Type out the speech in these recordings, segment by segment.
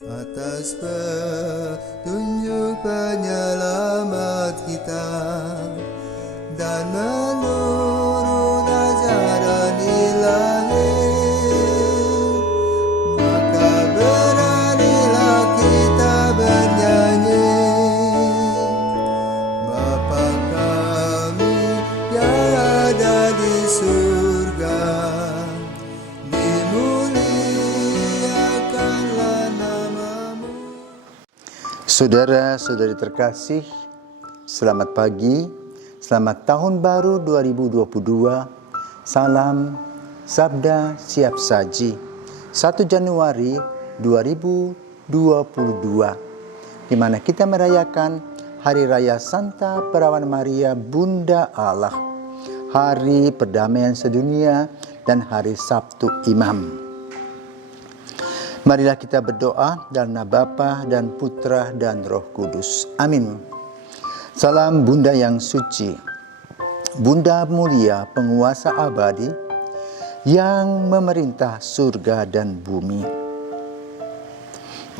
Atas petunjuk penyelamat kita dan menurut ajaran ilahi, maka beranilah kita bernyanyi. Bapa kami yang ada di surga, dimuliakanlah namamu. Saudara-saudari terkasih, selamat pagi, selamat tahun baru 2022. Salam Sabda Siap Saji 1 Januari 2022, di mana kita merayakan Hari Raya Santa Perawan Maria Bunda Allah, Hari Perdamaian Sedunia, dan Hari Sabtu Imam. Marilah kita berdoa dalam nama Bapa dan Putra dan Roh Kudus. Amin. Salam Bunda yang suci, Bunda mulia, penguasa abadi yang memerintah surga dan bumi.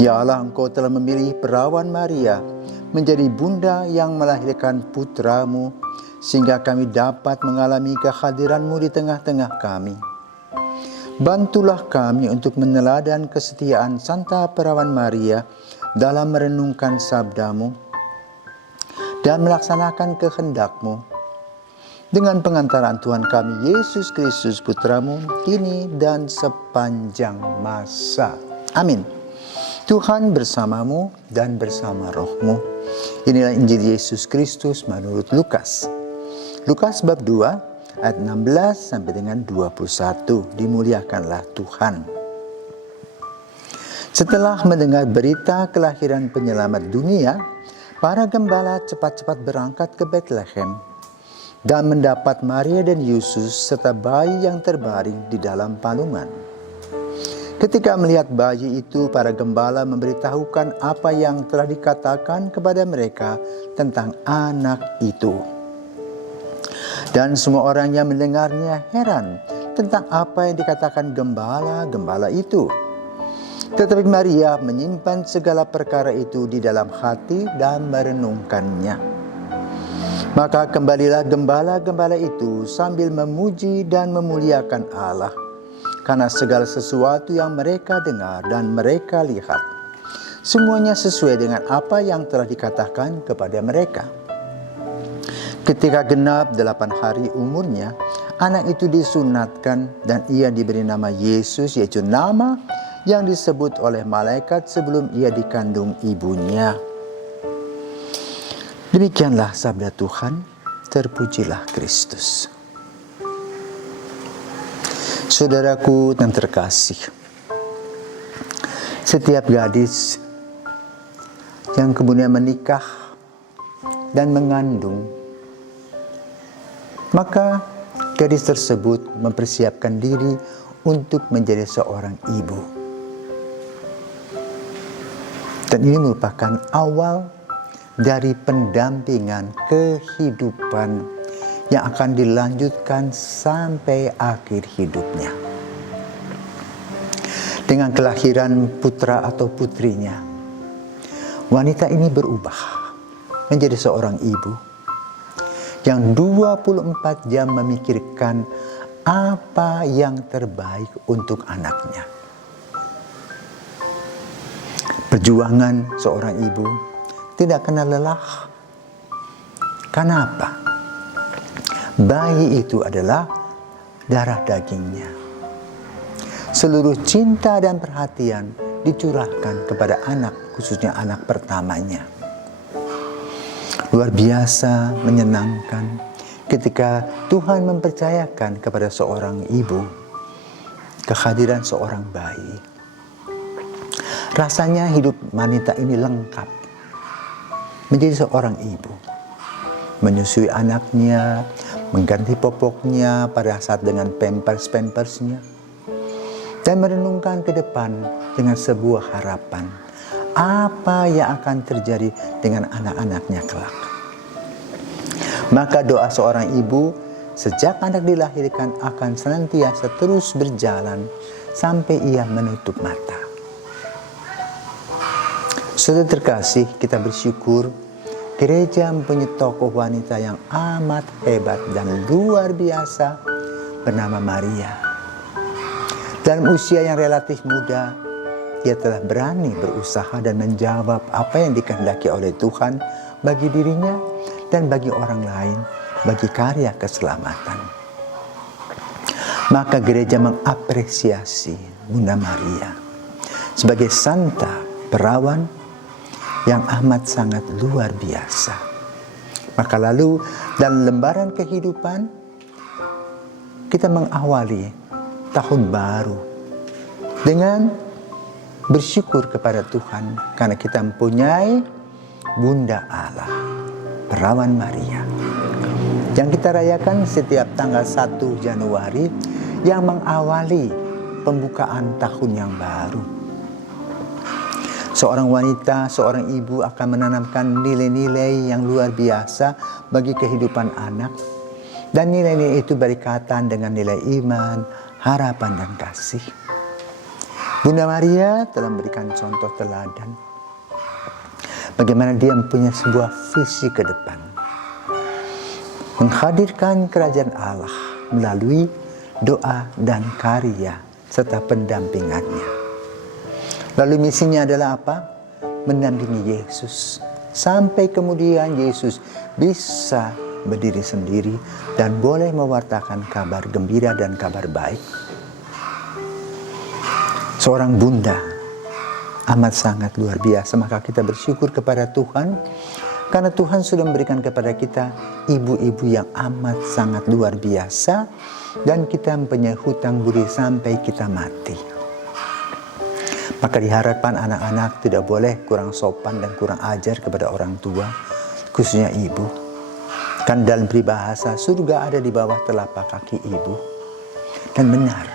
Ya Allah, Engkau telah memilih Perawan Maria menjadi Bunda yang melahirkan putramu, sehingga kami dapat mengalami kehadiran-Mu di tengah-tengah kami. Bantulah kami untuk meneladan kesetiaan Santa Perawan Maria dalam merenungkan sabda-Mu dan melaksanakan kehendak-Mu. Dengan pengantaran Tuhan kami Yesus Kristus Putra-Mu, kini dan sepanjang masa. Amin. Tuhan bersamamu dan bersama roh-Mu. Inilah Injil Yesus Kristus menurut Lukas. Lukas bab 2 ayat 16 sampai dengan 21. Dimuliakanlah Tuhan. Setelah mendengar berita kelahiran penyelamat dunia, para gembala cepat-cepat berangkat ke Bethlehem dan mendapat Maria dan Yesus serta bayi yang terbaring di dalam palungan. Ketika melihat bayi itu, para gembala memberitahukan apa yang telah dikatakan kepada mereka tentang anak itu. Dan semua orang yang mendengarnya heran tentang apa yang dikatakan gembala-gembala itu. Tetapi Maria menyimpan segala perkara itu di dalam hati dan merenungkannya. Maka kembalilah gembala-gembala itu sambil memuji dan memuliakan Allah, karena segala sesuatu yang mereka dengar dan mereka lihat, semuanya sesuai dengan apa yang telah dikatakan kepada mereka. Ketika genap 8 hari umurnya, anak itu disunatkan dan ia diberi nama Yesus, yaitu nama yang disebut oleh malaikat sebelum ia dikandung ibunya. Demikianlah sabda Tuhan, terpujilah Kristus. Saudaraku yang terkasih, setiap gadis yang kemudian menikah dan mengandung, maka gadis tersebut mempersiapkan diri untuk menjadi seorang ibu. Dan ini merupakan awal dari pendampingan kehidupan yang akan dilanjutkan sampai akhir hidupnya. Dengan kelahiran putra atau putrinya, wanita ini berubah menjadi seorang ibu yang 24 jam memikirkan apa yang terbaik untuk anaknya. Perjuangan seorang ibu tidak kenal lelah. Karena apa? Bayi itu adalah darah dagingnya. Seluruh cinta dan perhatian dicurahkan kepada anak, khususnya anak pertamanya. Luar biasa menyenangkan ketika Tuhan mempercayakan kepada seorang ibu kehadiran seorang bayi. Rasanya hidup wanita ini lengkap. Menjadi seorang ibu, menyusui anaknya, mengganti popoknya pada saat dengan pampers-pampersnya, dan merenungkan ke depan dengan sebuah harapan. Apa yang akan terjadi dengan anak-anaknya kelak? Maka doa seorang ibu sejak anak dilahirkan akan senantiasa terus berjalan sampai ia menutup mata. Saudara terkasih, kita bersyukur gereja mempunyai tokoh wanita yang amat hebat dan luar biasa bernama Maria. Dalam usia yang relatif muda, ia telah berani berusaha dan menjawab apa yang dikehendaki oleh Tuhan bagi dirinya dan bagi orang lain, bagi karya keselamatan. Maka gereja mengapresiasi Bunda Maria sebagai santa perawan yang amat sangat luar biasa. Maka lalu dalam lembaran kehidupan kita mengawali tahun baru dengan bersyukur kepada Tuhan karena kita mempunyai Bunda Allah, Perawan Maria, yang kita rayakan setiap tanggal 1 Januari yang mengawali pembukaan tahun yang baru. Seorang wanita, seorang ibu akan menanamkan nilai-nilai yang luar biasa bagi kehidupan anak. Dan nilai-nilai itu berkaitan dengan nilai iman, harapan, dan kasih. Bunda Maria telah memberikan contoh teladan bagaimana dia mempunyai sebuah visi ke depan, menghadirkan kerajaan Allah melalui doa dan karya serta pendampingannya. Lalu misinya adalah apa? Mendampingi Yesus sampai kemudian Yesus bisa berdiri sendiri dan boleh mewartakan kabar gembira dan kabar baik. Seorang bunda amat sangat luar biasa. Maka kita bersyukur kepada Tuhan karena Tuhan sudah memberikan kepada kita ibu-ibu yang amat sangat luar biasa, dan kita mempunyai hutang budi sampai kita mati. Maka diharapkan anak-anak tidak boleh kurang sopan dan kurang ajar kepada orang tua, khususnya ibu. Kan dalam peribahasa, surga ada di bawah telapak kaki ibu. Dan benar,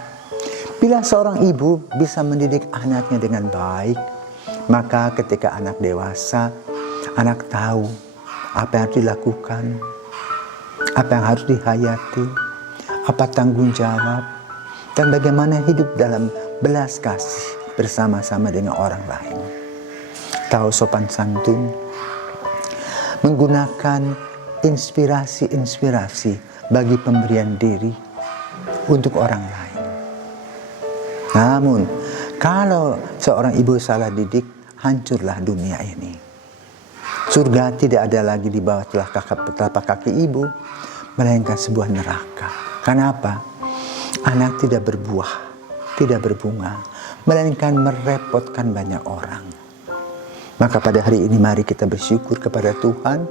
bila seorang ibu bisa mendidik anaknya dengan baik, maka ketika anak dewasa, anak tahu apa yang harus dilakukan, apa yang harus dihayati, apa tanggung jawab, dan bagaimana hidup dalam belas kasih bersama-sama dengan orang lain. Tahu sopan santun, menggunakan inspirasi-inspirasi bagi pemberian diri untuk orang lain. Namun, kalau seorang ibu salah didik, hancurlah dunia ini. Surga tidak ada lagi di bawah telapak kaki ibu, melainkan sebuah neraka. Kenapa? Anak tidak berbuah, tidak berbunga, melainkan merepotkan banyak orang. Maka pada hari ini mari kita bersyukur kepada Tuhan,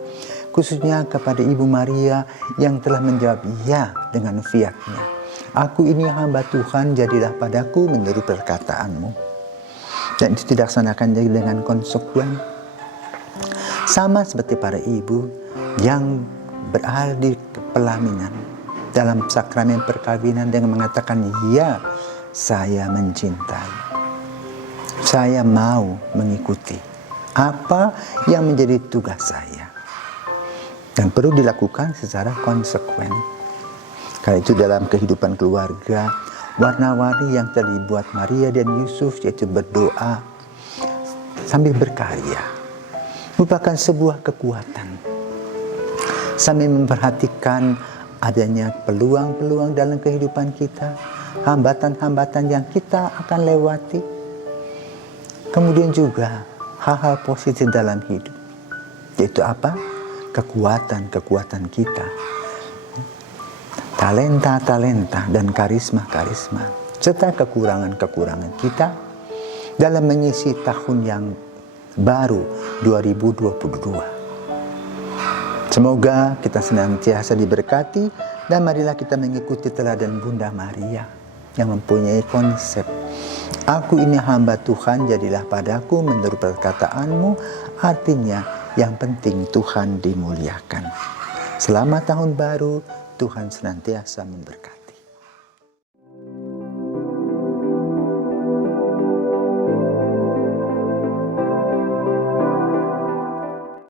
khususnya kepada Ibu Maria yang telah menjawab ya dengan fiat-Nya. Aku ini hamba Tuhan, jadilah padaku menurut perkataanmu. Dan itu dilaksanakan dengan konsekuen. Sama seperti para ibu yang berada di pelaminan dalam sakramen perkawinan dengan mengatakan ya, saya mencintai. Saya mau mengikuti apa yang menjadi tugas saya. Dan perlu dilakukan secara konsekuen. Karena itu dalam kehidupan keluarga, warna-warni yang telah dibuat Maria dan Yusuf, yaitu berdoa sambil berkarya, merupakan sebuah kekuatan. Sambil memperhatikan adanya peluang-peluang dalam kehidupan kita, hambatan-hambatan yang kita akan lewati, kemudian juga hal-hal positif dalam hidup, yaitu apa? Kekuatan-kekuatan kita, talenta-talenta dan karisma-karisma, serta kekurangan-kekurangan kita dalam mengisi tahun yang baru 2022. Semoga kita senantiasa diberkati, dan marilah kita mengikuti teladan Bunda Maria yang mempunyai konsep, aku ini hamba Tuhan, jadilah padaku menurut perkataanmu. Artinya yang penting Tuhan dimuliakan. Selamat tahun baru, Tuhan senantiasa memberkati.